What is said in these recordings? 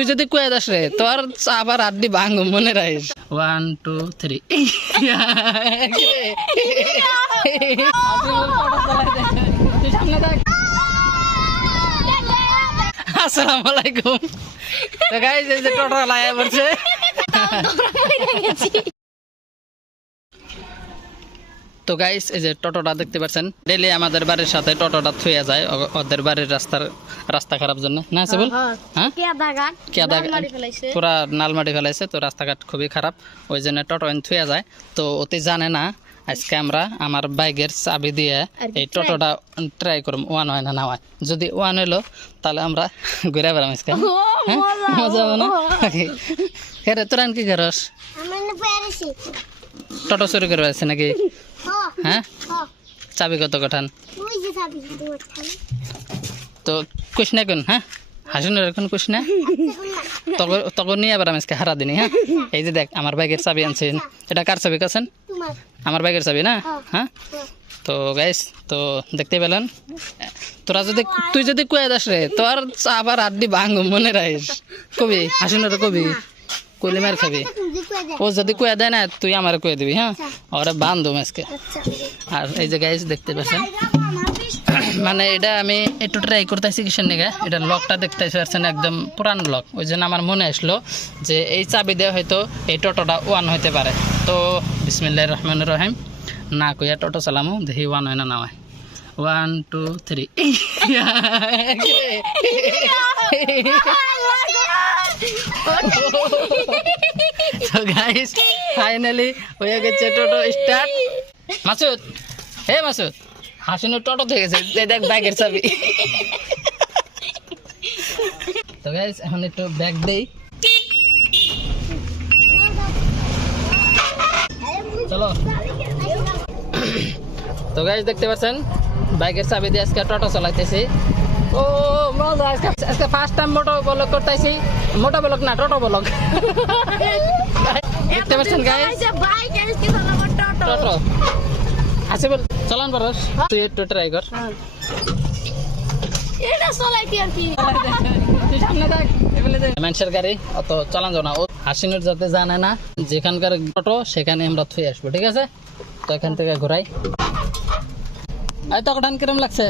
তুই যদি কয়ে দাস রে তোর আবার আড্ডি ভাঙ মনে রাখিস 1 2 3 আসসালামু আলাইকুম। তো গাইস এই যে টোটো লায়া পড়ছে। তো গাইস এই যে টোটোটা দেখতে পাচ্ছেন, ডেলি আমাদের বাড়ির সাথে টোটোটা থুয়ে যায় ওদের বাড়ির রাস্তা খারাপ জন্য না আছে বল। হ্যাঁ পুরা নালমাটি ফেলাইছে, তো রাস্তাঘাট খুবই খারাপ, ওই জন্য টোটো থুয়ে যায়। তো অতি জানে না আজকে আমরা আমার বাইকের চাবি দিয়ে এই টোটোটা ট্রাই করব, ওয়ান হয় না না হয়। যদি ওয়ান হইলো তাহলে আমরা ঘুরে বেড়াম আজকে। মজা হবে না? হ্যাঁ তোরা কি করস? টোটো চুরি করে আছে নাকি? হ্যাঁ চাবি কত কঠান? তো কুছ না কোন হ্যাঁ হাসুন এরকম কুছ না তখন নিয়ে আবার আমি আজকে হারা দিনই। হ্যাঁ এই যে দেখ আমার বাইকের চাবি আনছেন, এটা কার চাবি কাছেন? আমার বাইকের চাবি না? হ্যাঁ তো গাইস তো দেখতে পেলেন, তুই যদি কয়ে দাস রে তোর আবার আড্ডি ভাঙ মনে রাখিস। কবি হাসুন কবি কইলে মার খাবি, ও যদি কয়ে দেয় না তুই আমার কয়ে দিবি। হ্যাঁ ওরা বান্ধব আজকে। আর এই যে গাইস দেখতে পাচ্ছেন, মানে এটা আমি একটু ট্রাই করতেছি কিসের নিগে, এটা লকটা দেখতে পাচ্ছেন একদম পুরান লক, ওই জন্য আমার মনে আসলো যে এই চাবি দিয়ে হয়তো এই টোটোটা ওয়ান হইতে পারে। তো বিসমিল্লাহির রহমানির রহিম না কইয়া টোটো চালামু, দেখি ওয়ান হয় না না হয়। 1 2 3 তো গাইস ফাইনালি হয়ে গেছে টোটো স্টার্ট। মাসুদ হে মাসুদ হাসিনের টোটো থেকে গেছে, দেখ বাইকের চাবি। তো গাইস এখন একটু ব্যাগ দেই, চলো। তো গাইস দেখতে পাচ্ছেন বাইকের চাবি দিয়ে আজকে টোটো চালাইতেছি। ও মজা, আজকে ফার্স্ট টাইম মোটো ব্লগ করতেছি, মোটো ব্লগ না টোটো ব্লগ। দেখতে পাচ্ছেন গাইস টোটো আছে বল চালান পারস তুই একটু ট্রাই কর। এটা চালাইতে আর কি তুই সামনে দেখ মানুষের গাড়ি অত চালান যাও না, ও হাসিনুর যাতে জানে না যেখানকার টোটো সেখানে আমরা থুয়ে আসবো, ঠিক আছে? তো এখান থেকে ঘোরাই। এই তো কটান কিরম লাগছে?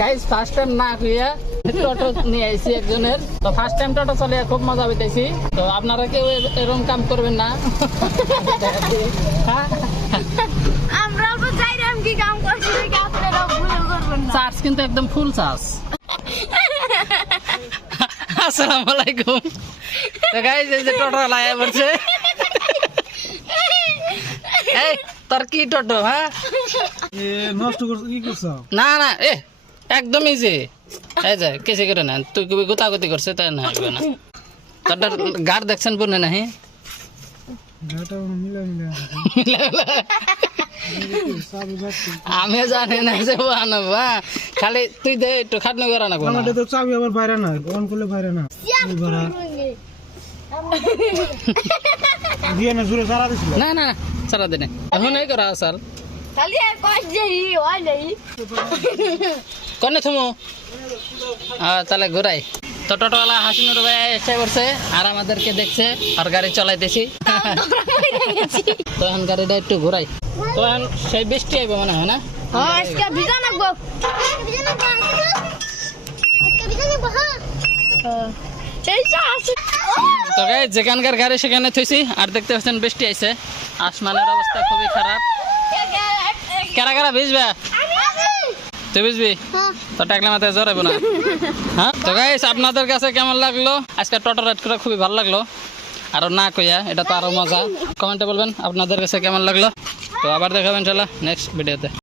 গাইস ফার্স্ট টাইম না কইয়া টোটো নিয়ে আইছি একজনের, তো ফার্স্ট টাইম টোটো চলে খুব মজা পাইতেছি। তো আপনারা কেউ এরকম কাম করবেন না। আমরা তো যাইরাম কি কাম করছি কি আপনারা ভুল করবেন না। চার্জ কিন্তু একদম ফুল চার্জ। আসসালামু আলাইকুম। তো গাইস এই যে টোটো লায়া পড়ছে। এই তোর কি টোটো? হ্যাঁ এ নষ্ট করছ কি করছ? না না এ একদম ইজি, এই যে কেসে করে না তুই কবি গোতাগতি করছে তাই না হইবে না। তোর গাড় দেখছেন পুনে নাহি গাটা মিলা আমি জানি না যে আনবা, খালি তুই দে একটু খাটনি করা না। আমাদের তো চাবি আবার বাইরে না, অন করলে বাইরে না দিয়ে না জুড়ে সারা দিছিল। না না সারা দিনে এখন এই করা স্যার খালি আর কই যাই হয় নাই কনে থমো। তাহলে ঘুরাই। তো টোটোওয়ালা হাসিনুর ভাই এসে পড়ছে আর আমাদেরকে দেখছে আর গাড়ি চালাইতেছি। তো এখন গাড়িটা একটু ঘুরাই। তো এখন সেই বৃষ্টি আইব মনে হয় না? আজকে ভিজা লাগবো। তো গাইস যেখানকার গাড়ি সেখানে থইছি, আর দেখতে পাচ্ছেন বৃষ্টি আইছে, আসমানের অবস্থা খুবই খারাপ। কারা কারা ভিজবে? তুই ভিজবি? তো টাকলা মাথায় জড়াইবো না। হ্যাঁ তো গাইস আপনাদের কাছে কেমন লাগলো আজকে টোটো রাইড করে? খুবই ভালো লাগলো, আরো না কইয়া এটা তো আরো মজা। কমেন্টে বলবেন আপনাদের কাছে কেমন লাগলো। তো আবার দেখাবেন ইনশাআল্লাহ নেক্সট ভিডিওতে।